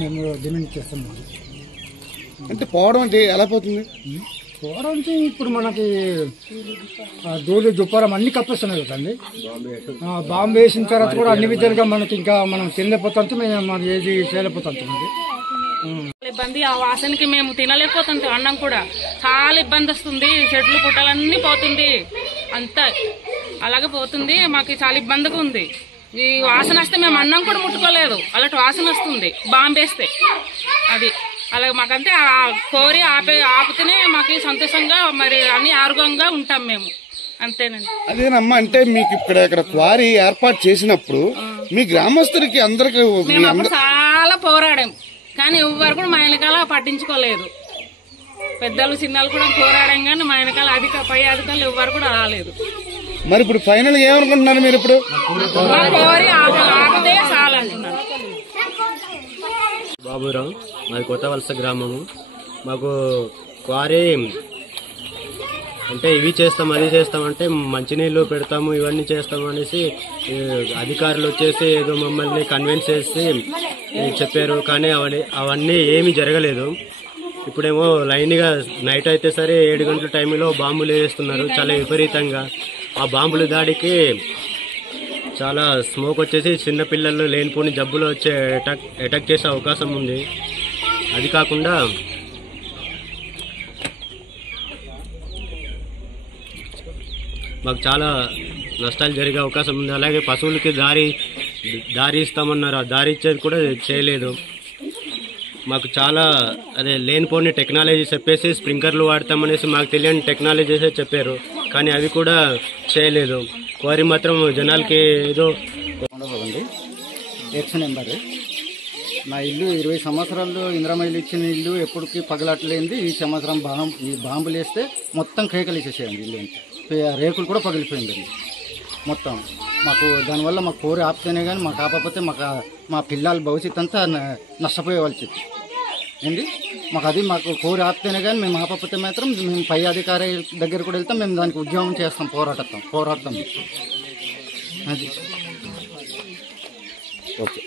మేము డిమాండ్ చేస్తున్నాం. అంటే పోవడం అంటే ఎలా పోతుంది? పోవడం అంటే ఇప్పుడు మనకి దూలు దుప్పారం అన్ని కప్పేస్తున్నాయి కదండి. బాంబు వేసిన తర్వాత కూడా అన్ని విధాలుగా మనకి ఇంకా మనం తినలేకపోతాం, మనం ఏది చేయలేకపోతాం. ఇబ్బంది, ఆ వాసనకి మేము తినలేకపోతుంది. అన్నం కూడా చాలా ఇబ్బంది వస్తుంది. చెట్లు పుట్టలన్నీ పోతుంది, అంతా అలాగే పోతుంది. మాకు చాలా ఇబ్బందిగా ఉంది. ఈ వాసన వస్తే మేము అన్నం కూడా ముట్టుకోలేదు, అలాంటి వాసన వస్తుంది బాంబేస్తే. అది అలాగే మాకంటే కోరి ఆపితేనే మాకు సంతోషంగా మరి అన్ని ఆరోగ్యంగా ఉంటాం మేము, అంతేనండి. అదేనమ్మా, అంటే మీకు ఇక్కడ క్వారీ ఏర్పాటు చేసినప్పుడు మీ గ్రామస్తులకి అందరికి మేము చాలా పోరాడాం, కానీ ఎవరు కూడా మా వెనకాల పట్టించుకోలేదు. పెద్దలు చిన్నలు కూడా పోరాడాం, కానీ మా వెనకాల పై అధికారులు ఎవరు కూడా రాలేదు. మరి ఇప్పుడు ఫైనల్ ఏమనుకుంటున్నారు మీరు? ఇప్పుడు కోరి ఆపదే చాలా అంటున్నారు. బాబురావు, మాది కొత్త వలస గ్రామము. మాకు క్వారీ అంటే ఇవి చేస్తాం అది చేస్తామంటే మంచినీళ్ళు పెడతాము ఇవన్నీ చేస్తాము అనేసి అధికారులు వచ్చేసి ఏదో మమ్మల్ని కన్విన్స్ చేసి చెప్పారు, కానీ అవన్నీ ఏమీ జరగలేదు. ఇప్పుడేమో లైన్గా నైట్ అయితే సరే 7 గంటల టైంలో బాంబులు వేస్తున్నారు చాలా విపరీతంగా. ఆ బాంబుల దాడికి చాలా స్మోక్ వచ్చేసి చిన్నపిల్లలు లేనిపోని జబ్బులు వచ్చే అటాక్ చేసే అవకాశం ఉంది. అది కాకుండా మాకు చాలా నష్టాలు జరిగే అవకాశం ఉంది. అలాగే పశువులకి దారి ఇస్తామన్నారు, ఆ దారి ఇచ్చేది కూడా చేయలేదు. మాకు చాలా లేనిపోని టెక్నాలజీ చెప్పేసి స్ప్రింక్లర్లు వాడతామనేసి మాకు తెలియని టెక్నాలజీసే చెప్పారు, కానీ అవి కూడా చేయలేదు. వారి మాత్రం జనాలకి ఏదో ఎక్స్ నెంబర్. నా ఇల్లు 20 సంవత్సరాలు ఇంద్రమైలు ఇచ్చిన ఇల్లు ఎప్పటికీ పగలట్లేంది. ఈ సంవత్సరం ఈ బాంబులు వేస్తే మొత్తం కేకలు వేసేసేయండి. ఇల్లు రేకులు కూడా పగిలిపోయిందండి మొత్తం. మాకు దానివల్ల మాకు కోరి ఆపితేనే కానీ మాకు ఆపకపోతే మా పిల్లల భవిష్యత్ అంతా నష్టపోయే వాళ్ళు ఏంటి. మాకు కోరి ఆపితేనే కానీ మేము ఆపకపోతే మాత్రం మేము పై అధికారి దగ్గర కూడా వెళ్తాం. మేము దానికి ఉద్యమం చేస్తాం, పోరాడతాం. అది ఓకే.